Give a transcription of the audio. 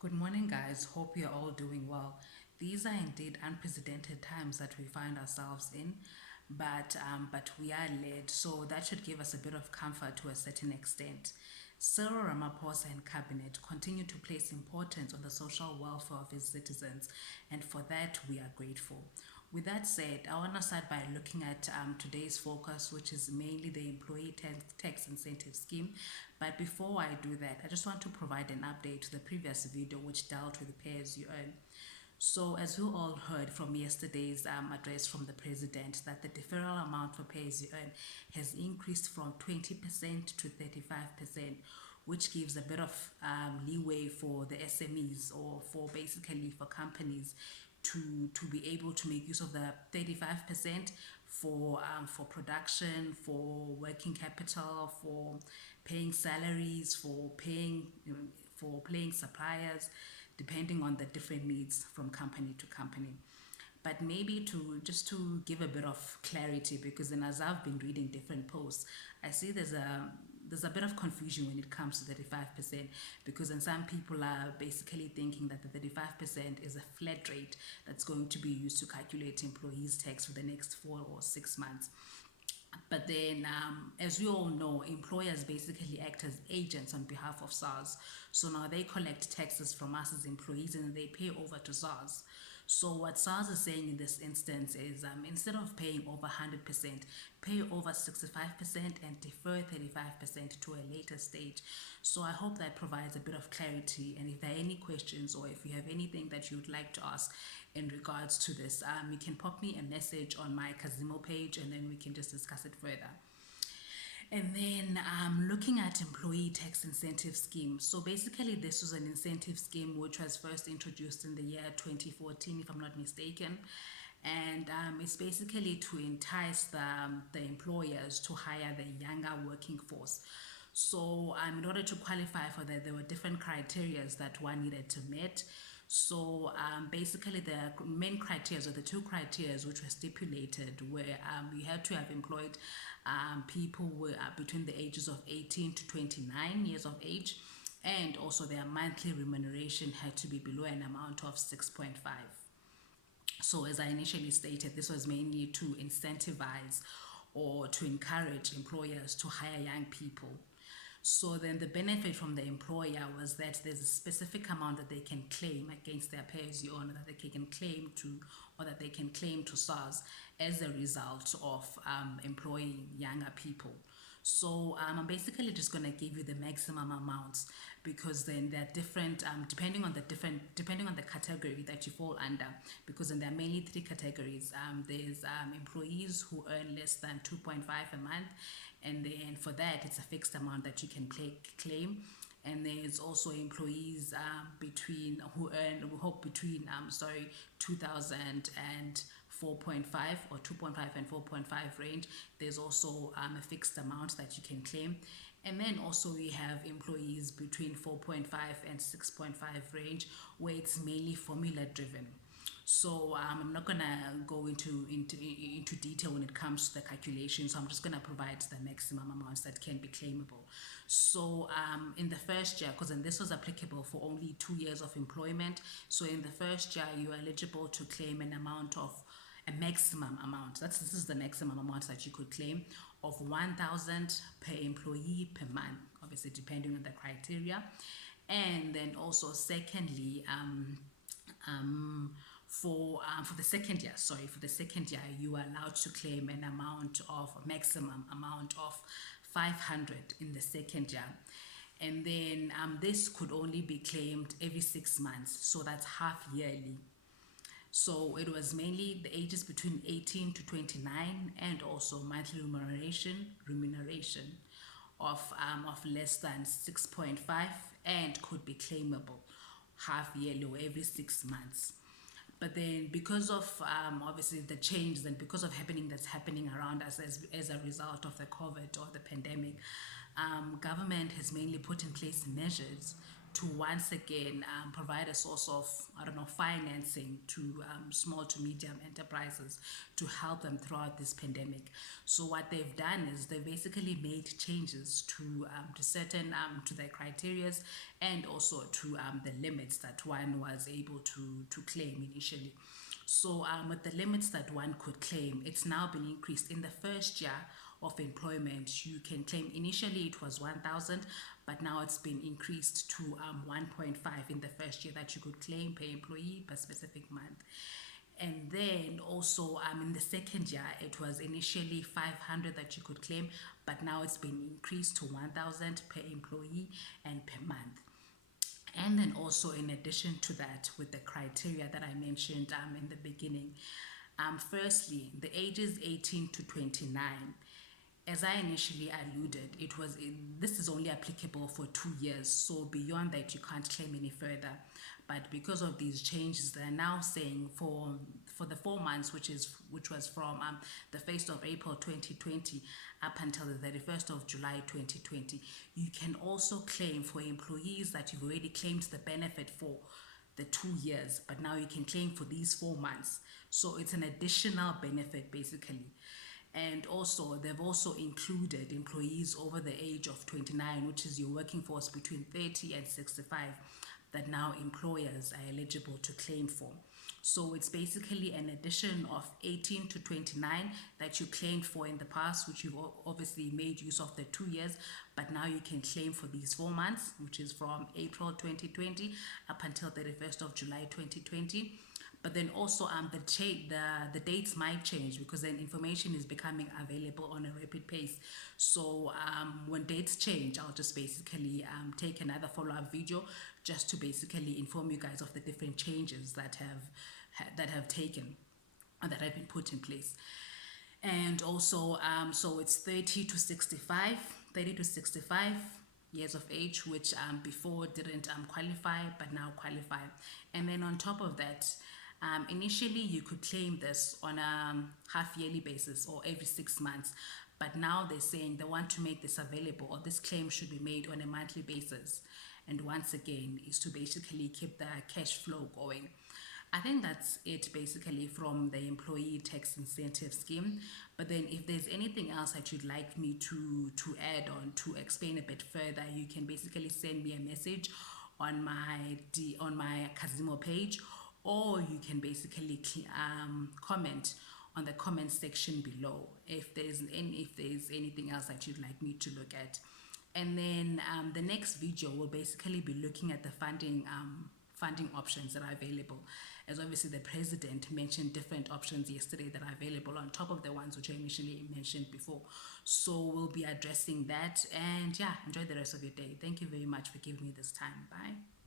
Good morning, guys. Hope you're all doing well. These are indeed unprecedented times that we find ourselves in, but we are led, so that should give us a bit of comfort to a certain extent. Cyril Ramaphosa and Cabinet continue to place importance on the social welfare of his citizens, and for that we are grateful. With that said, I want to start by looking at today's focus, which is mainly the employee tax incentive scheme. But before I do that, I just want to provide an update to the previous video, which dealt with pay as you earn. So, as you all heard from yesterday's address from the president, that the deferral amount for pay as you earn has increased from 20% to 35%, which gives a bit of leeway for the SMEs, or for basically for companies to be able to make use of the 35% for production, for working capital, for paying salaries, for paying suppliers, depending on the different needs from company to company. But maybe to give a bit of clarity, because then as I've been reading different posts, I see there's a bit of confusion when it comes to 35%, because then some people are basically thinking that the 35% is a flat rate that's going to be used to calculate employees' tax for the next 4 or 6 months. But then, as we all know, employers basically act as agents on behalf of SARS. So now they collect taxes from us as employees and they pay over to SARS. So what SARS is saying in this instance is, instead of paying over 100%, pay over 65% and defer 35% to a later stage. So I hope that provides a bit of clarity. And if there are any questions, or if you have anything that you would like to ask in regards to this, you can pop me a message on my Kazimo page, and then we can just discuss it further. And then looking at employee tax incentive scheme. So basically this was an incentive scheme which was first introduced in the year 2014, if I'm not mistaken. And it's basically to entice the employers to hire the younger working force. So in order to qualify for that, there were different criteria that one needed to meet. So basically the main criteria, or the two criteria which were stipulated, were you had to have employed people who were between the ages of 18 to 29 years of age, and also their monthly remuneration had to be below an amount of 6.5. So as I initially stated, this was mainly to incentivize or to encourage employers to hire young people. So then the benefit from the employer was that there's a specific amount that they can claim against their pay as you earn, that they can claim to, or that they can claim to SARS as a result of employing younger people. So I'm basically just going to give you the maximum amounts, because then they're different depending on the category that you fall under, because then there are mainly three categories. There's employees who earn less than 2.5 a month, and then for that it's a fixed amount that you can claim. And there's also employees between 2000 and 4.5, or 2.5 and 4.5 range. There's also a fixed amount that you can claim. And then also we have employees between 4.5 and 6.5 range, where it's mainly formula driven. So I'm not gonna go into detail when it comes to the calculation. So I'm just gonna provide the maximum amounts that can be claimable. So in the first year, because then this was applicable for only 2 years of employment. So in the first year, you are eligible to claim a maximum amount. This is the maximum amount that you could claim, of 1,000 per employee per month, obviously depending on the criteria. And then also secondly, for the second year, you are allowed to claim a maximum amount of 500 in the second year. And then this could only be claimed every 6 months, so that's half yearly. So it was mainly the ages between 18 to 29, and also monthly remuneration of less than 6.5, and could be claimable half yearly or every 6 months. But then because of obviously the change, and because of that's happening around us as a result of the COVID or the pandemic, government has mainly put in place measures once again provide a source of, I don't know, financing to small to medium enterprises to help them throughout this pandemic. So what they've done is they basically made changes to certain to their criterias, and also to the limits that one was able to claim initially. So with the limits that one could claim, it's now been increased. In the first year of employment, you can claim, initially it was 1,000, but now it's been increased to 1.5 in the first year that you could claim per employee per specific month. And then also in the second year, it was initially 500 that you could claim, but now it's been increased to 1,000 per employee and per month. And then also, in addition to that, with the criteria that I mentioned in the beginning, firstly, the ages 18 to 29. As I initially alluded, this is only applicable for 2 years. So beyond that, you can't claim any further. But because of these changes, they're now saying for the 4 months, which was from the 1st of April 2020 up until the 31st of July 2020, you can also claim for employees that you've already claimed the benefit for the 2 years, but now you can claim for these 4 months. So it's an additional benefit basically. And also, they've also included employees over the age of 29, which is your working force between 30 and 65, that now employers are eligible to claim for. So it's basically an addition of 18 to 29 that you claimed for in the past, which you've obviously made use of the 2 years, but now you can claim for these 4 months, which is from April 2020 up until the 31st of July 2020. But then also the dates might change, because then information is becoming available on a rapid pace. So when dates change, I'll just basically take another follow-up video just to basically inform you guys of the different changes that have taken, or that have been put in place. And also so it's 30 to 65 years of age, which before didn't qualify, but now qualify. And then on top of that, initially you could claim this on a half-yearly basis or every 6 months, but now they're saying they want to make this available, or this claim should be made on a monthly basis. And once again, is to basically keep the cash flow going. I think that's it basically from the employee tax incentive scheme. But then if there's anything else that you'd like me to add on, to explain a bit further, you can basically send me a message on my Kazimo page, or you can basically comment on the comment section below if there's anything else that you'd like me to look at. And then the next video will basically be looking at the funding options that are available, as obviously the president mentioned different options yesterday that are available on top of the ones which I initially mentioned before. So we'll be addressing that. And yeah, enjoy the rest of your day. Thank you very much for giving me this time. Bye.